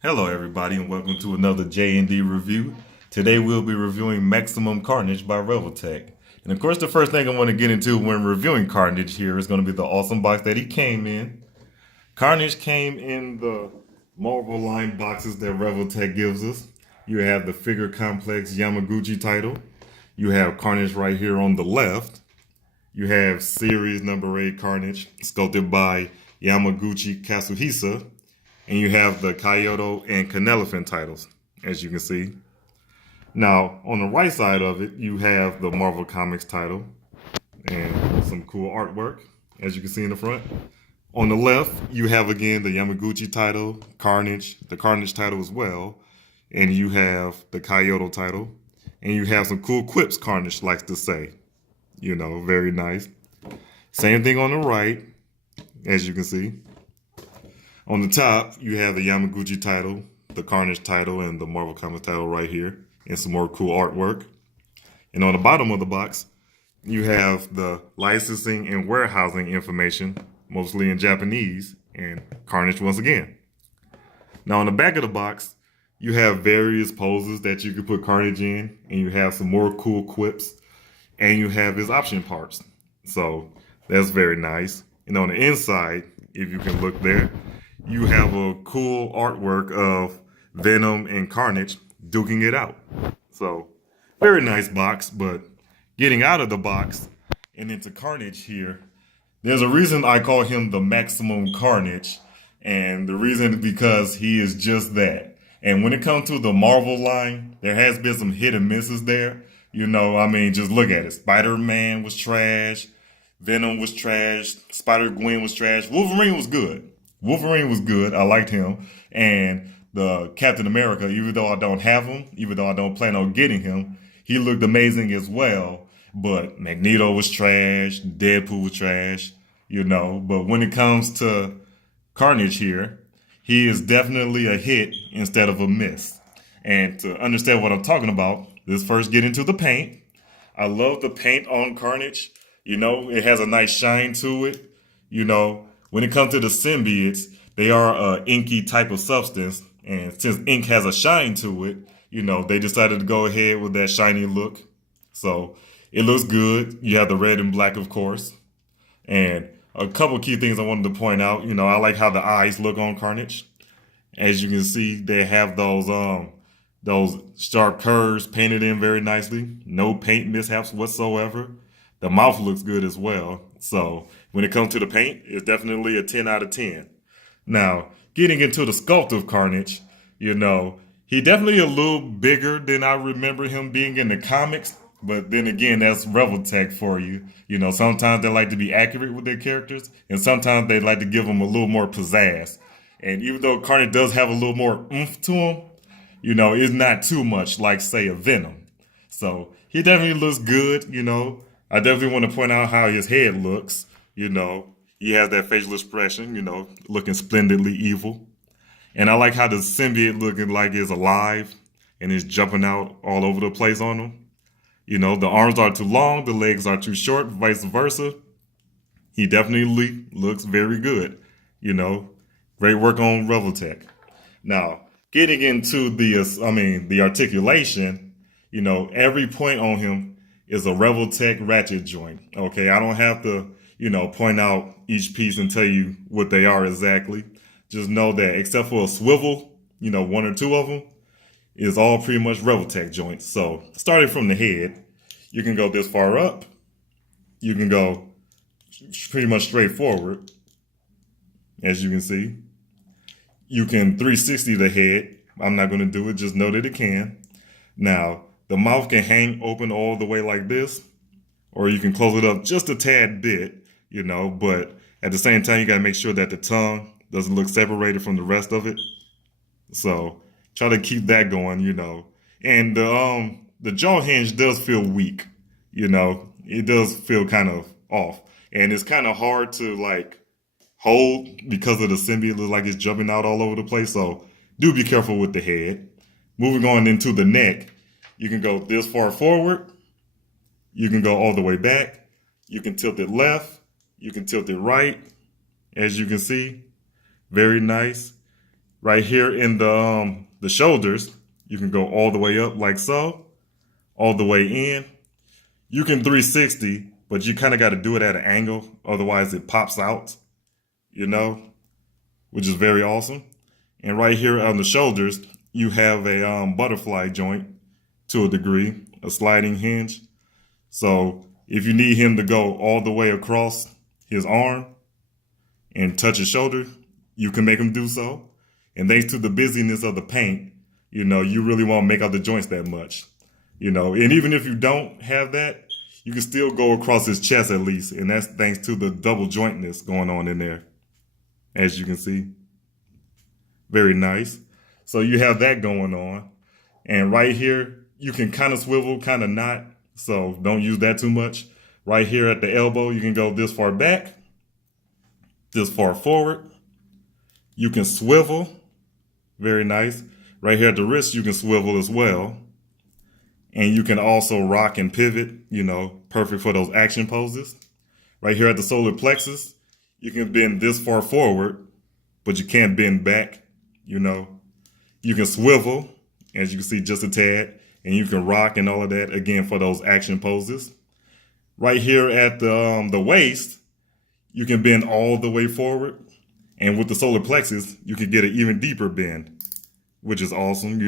Hello everybody and welcome to another J&D review. Today we'll be reviewing Maximum Carnage by Revoltech. And of course the first thing I want to get into when reviewing Carnage here is going to be the awesome box that he came in. Carnage came in the Marvel line boxes that Revoltech gives us. You have the Figure Complex Yamaguchi title. You have Carnage right here on the left. You have Series number 8 Carnage sculpted by Yamaguchi Kazuhisa. And you have the Kyoto and Canelephant titles, as you can see. Now, on the right side of it, you have the Marvel Comics title and some cool artwork, as you can see in the front. On the left, you have again the Yamaguchi title, Carnage, the Carnage title as well, and you have the Kyoto title, and you have some cool quips Carnage likes to say. You know, very nice. Same thing on the right, as you can see. On the top, you have the Yamaguchi title, the Carnage title, and the Marvel Comics title right here, and some more cool artwork. And on the bottom of the box, you have the licensing and warehousing information, mostly in Japanese, and Carnage once again. Now on the back of the box, you have various poses that you can put Carnage in, and you have some more cool quips, and you have his option parts. So that's very nice. And on the inside, if you can look there, you have a cool artwork of Venom and Carnage duking it out. So, very nice box, but getting out of the box and into Carnage here, there's a reason I call him the Maximum Carnage, and the reason is because he is just that. And when it comes to the Marvel line, there has been some hit and misses there. You know, I mean, just look at it. Spider-Man was trash, Venom was trash, Spider-Gwen was trash, Wolverine was good. Wolverine was good. I liked him. And the Captain America, even though I don't have him, even though I don't plan on getting him, he looked amazing as well. But Magneto was trash. Deadpool was trash, you know. But when it comes to Carnage here, he is definitely a hit instead of a miss. And to understand what I'm talking about, let's first get into the paint. I love the paint on Carnage. You know, it has a nice shine to it, you know. When it comes to the symbiotes, they are an inky type of substance. And since ink has a shine to it, you know, they decided to go ahead with that shiny look. So it looks good. You have the red and black, of course. And a couple key things I wanted to point out. You know, I like how the eyes look on Carnage. As you can see, they have those sharp curves painted in very nicely. No paint mishaps whatsoever. The mouth looks good as well. So when it comes to the paint, it's definitely a 10 out of 10. Now, getting into the sculpt of Carnage, you know, he definitely a little bigger than I remember him being in the comics. But then again, that's Revoltech for you. You know, sometimes they like to be accurate with their characters, and sometimes they like to give them a little more pizzazz. And even though Carnage does have a little more oomph to him, you know, it's not too much like, say, a Venom. So he definitely looks good, you know. I definitely want to point out how his head looks. You know, he has that facial expression, you know, looking splendidly evil. And I like how the symbiote looking like is alive and is jumping out all over the place on him. You know, the arms are too long, the legs are too short, vice versa. He definitely looks very good. You know, great work on Revoltech. Now, getting into the articulation, you know, every point on him is a Revoltech ratchet joint. Okay, I don't have to, you know, point out each piece and tell you what they are exactly. Just know that except for a swivel, you know, one or two of them, is all pretty much Revoltech joints. So starting from the head, you can go this far up. You can go pretty much straight forward, as you can see. You can 360 the head. I'm not going to do it. Just know that it can. Now, the mouth can hang open all the way like this, or you can close it up just a tad bit, you know, but at the same time, you got to make sure that the tongue doesn't look separated from the rest of it. So try to keep that going, you know. And the jaw hinge does feel weak, you know. It does feel kind of off. And it's kind of hard to like hold because of the symbiote looks like it's jumping out all over the place. So do be careful with the head. Moving on into the neck, you can go this far forward. You can go all the way back. You can tilt it left. You can tilt it right. As you can see, very nice. Right here in the shoulders, you can go all the way up like so, all the way in. You can 360, but you kind of got to do it at an angle, otherwise it pops out, you know, which is very awesome. And right here on the shoulders, you have a butterfly joint to a degree, a sliding hinge. So if you need him to go all the way across his arm and touch his shoulder, you can make him do so. And thanks to the busyness of the paint, you really won't make out the joints that much. And even if you don't have that, you can still go across his chest at least. And that's thanks to the double jointness going on in there, as you can see. Very nice. So you have that going on. And right here, you can kind of swivel, kind of not. So don't use that too much. Right here at the elbow, you can go this far back, this far forward. You can swivel. Very nice. Right here at the wrist, you can swivel as well. And you can also rock and pivot, perfect for those action poses. Right here at the solar plexus, you can bend this far forward, but you can't bend back, You can swivel, as you can see, just a tad, and you can rock and all of that, again, for those action poses. Right here at the waist, you can bend all the way forward. And with the solar plexus, you can get an even deeper bend, which is awesome,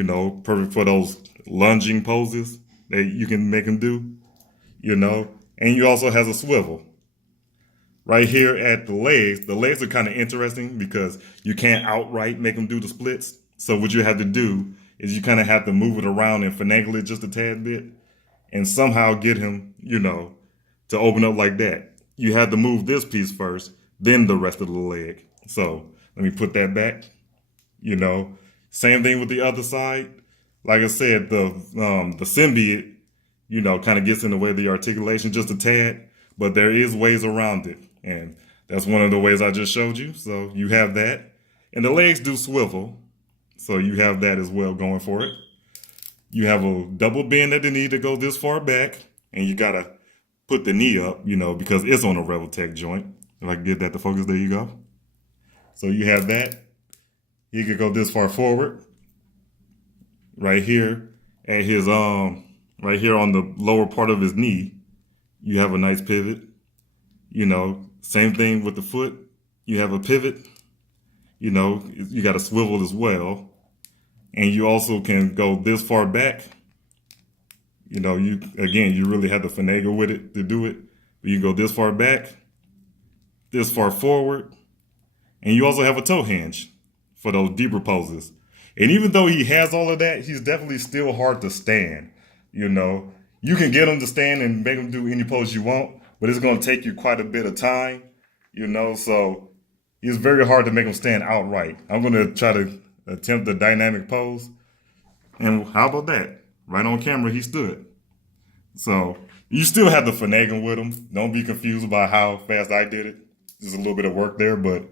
perfect for those lunging poses that you can make them do, And you also has a swivel. Right here at the legs are kind of interesting because you can't outright make them do the splits. So what you have to do is you kind of have to move it around and finagle it just a tad bit and somehow get him, to open up like that. You have to move this piece first, then the rest of the leg. So let me put that back, Same thing with the other side. Like I said, the symbiote, kind of gets in the way of the articulation just a tad, but there is ways around it. And that's one of the ways I just showed you. So you have that. And the legs do swivel. So you have that as well going for it. You have a double bend at the knee that goes this far back. And you got to put the knee up, because it's on a Revoltech joint. If I can get that to focus, there you go. So you have that. He could go this far forward. Right here at his right here on the lower part of his knee, you have a nice pivot. Same thing with the foot. You have a pivot. You got to swivel as well. And you also can go this far back. You really have to finagle with it to do it. But you go this far back, this far forward. And you also have a toe hinge for those deeper poses. And even though he has all of that, he's definitely still hard to stand. You can get him to stand and make him do any pose you want, but it's going to take you quite a bit of time, so it's very hard to make him stand outright. I'm going to try to attempt the dynamic pose. And how about that? Right on camera, he stood. So you still have to finagle with him. Don't be confused about how fast I did it. There's a little bit of work there, but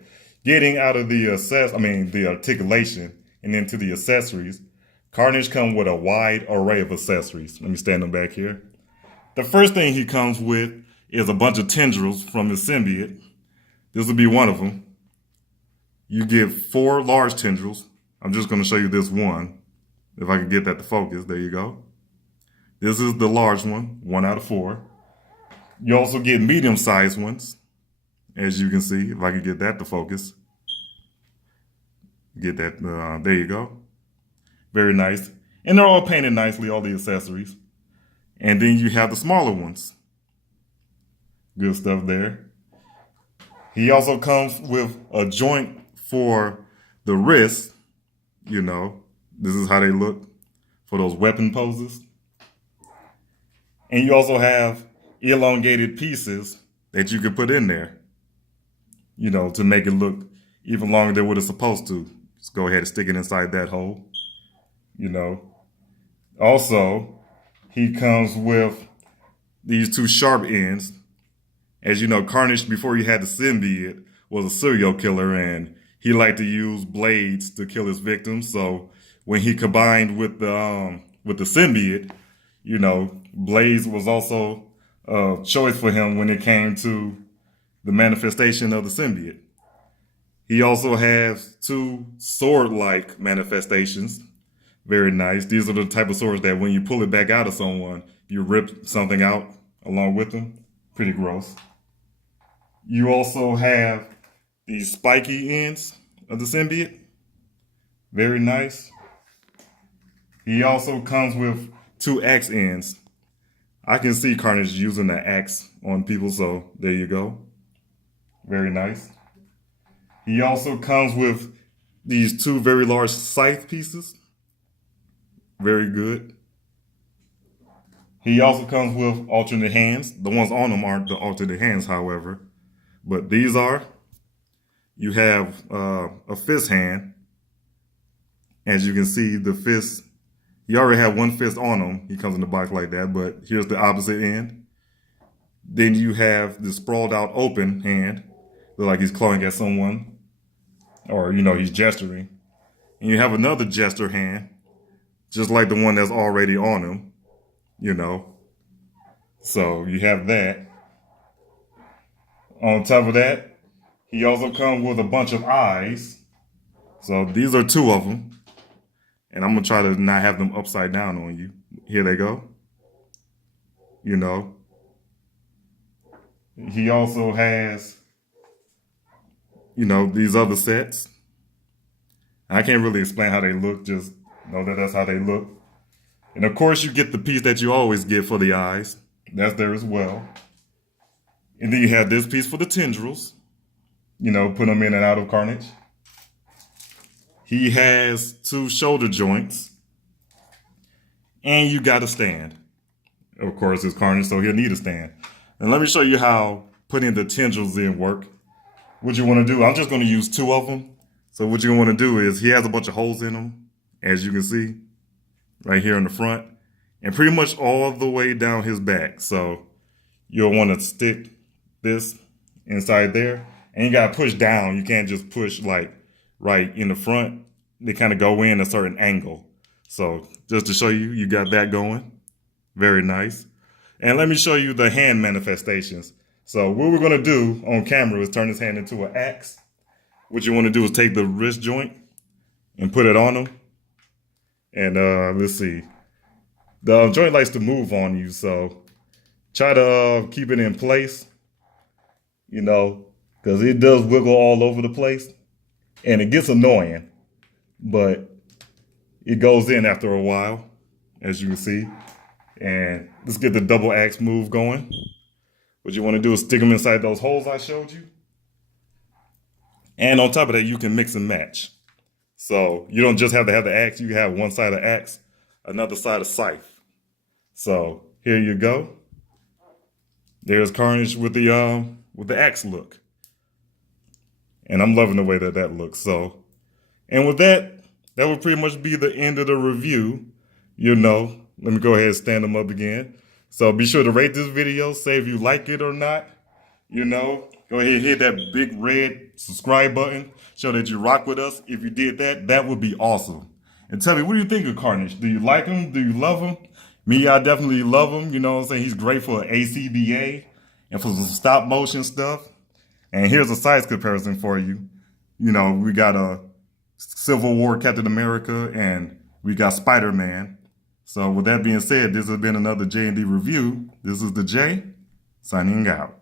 getting out of the articulation and into the accessories, Carnage comes with a wide array of accessories. Let me stand them back here. The first thing he comes with is a bunch of tendrils from his symbiote. This will be one of them. You get 4 large tendrils. I'm just going to show you this one. If I can get that to focus, there you go. This is the large one, 1 out of 4. You also get medium-sized ones, as you can see, if I can get that to focus. Get that, there you go. Very nice. And they're all painted nicely, all the accessories. And then you have the smaller ones. Good stuff there. He also comes with a joint for the wrist. This is how they look for those weapon poses. And you also have elongated pieces that you could put in there, to make it look even longer than what it's supposed to. Just go ahead and stick it inside that hole. Also, he comes with these 2 sharp ends. As you know, Carnage, before he had the symbiote, was a serial killer, and he liked to use blades to kill his victims. So when he combined with the symbiote, blades was also a choice for him when it came to the manifestation of the symbiote. He also has two sword-like manifestations. Very nice. These are the type of swords that when you pull it back out of someone, you rip something out along with them. Pretty gross. You also have these spiky ends of the symbiote. Very nice. He also comes with two axe ends. I can see Carnage using the axe on people, so there you go. Very nice. He also comes with these two very large scythe pieces. Very good. He also comes with alternate hands. The ones on them aren't the alternate hands, however. But these are. You have a fist hand. As you can see, the fist, you already have one fist on him. He comes in the box like that, but here's the opposite end. Then you have the sprawled out open hand. Look like he's clawing at someone. Or, he's gesturing. And you have another gesture hand, just like the one that's already on him, So you have that. On top of that, he also comes with a bunch of eyes. So these are two of them. And I'm going to try to not have them upside down on you. Here they go. He also has, these other sets. I can't really explain how they look, just know that that's how they look. And of course, you get the piece that you always get for the eyes. That's there as well. And then you have this piece for the tendrils. Put them in and out of Carnage. He has two shoulder joints. And you got a stand. Of course, it's Carnage, so he'll need a stand. And let me show you how putting the tendrils in work. What you want to do, I'm just going to use two of them. So what you want to do is, he has a bunch of holes in them, as you can see, right here in the front, and pretty much all the way down his back. So you'll want to stick this inside there, and you got to push down. You can't just push like right in the front. They kind of go in a certain angle. So just to show you, you got that going. Very nice. And let me show you the hand manifestations. So what we're going to do on camera is turn his hand into an axe. What you want to do is take the wrist joint and put it on him. And let's see. The joint likes to move on you, so try to keep it in place, because it does wiggle all over the place. And it gets annoying, but it goes in after a while, as you can see. And let's get the double axe move going. What you want to do is stick them inside those holes I showed you. And on top of that, you can mix and match. So you don't just have to have the axe. You have one side of axe, another side of scythe. So here you go. There's Carnage with the axe look. And I'm loving the way that looks. So, and with that would pretty much be the end of the review. Let me go ahead and stand them up again. So be sure to rate this video, say if you like it or not. Go ahead and hit that big red subscribe button. Show that you rock with us. If you did that, that would be awesome. And tell me, what do you think of Carnage? Do you like him? Do you love him? Me, I definitely love him. You know what I'm saying? He's great for ACBA and for some stop motion stuff. And here's a size comparison for you. We got a Civil War Captain America and we got Spider-Man. So with that being said, this has been another J&D review. This is the J, signing out.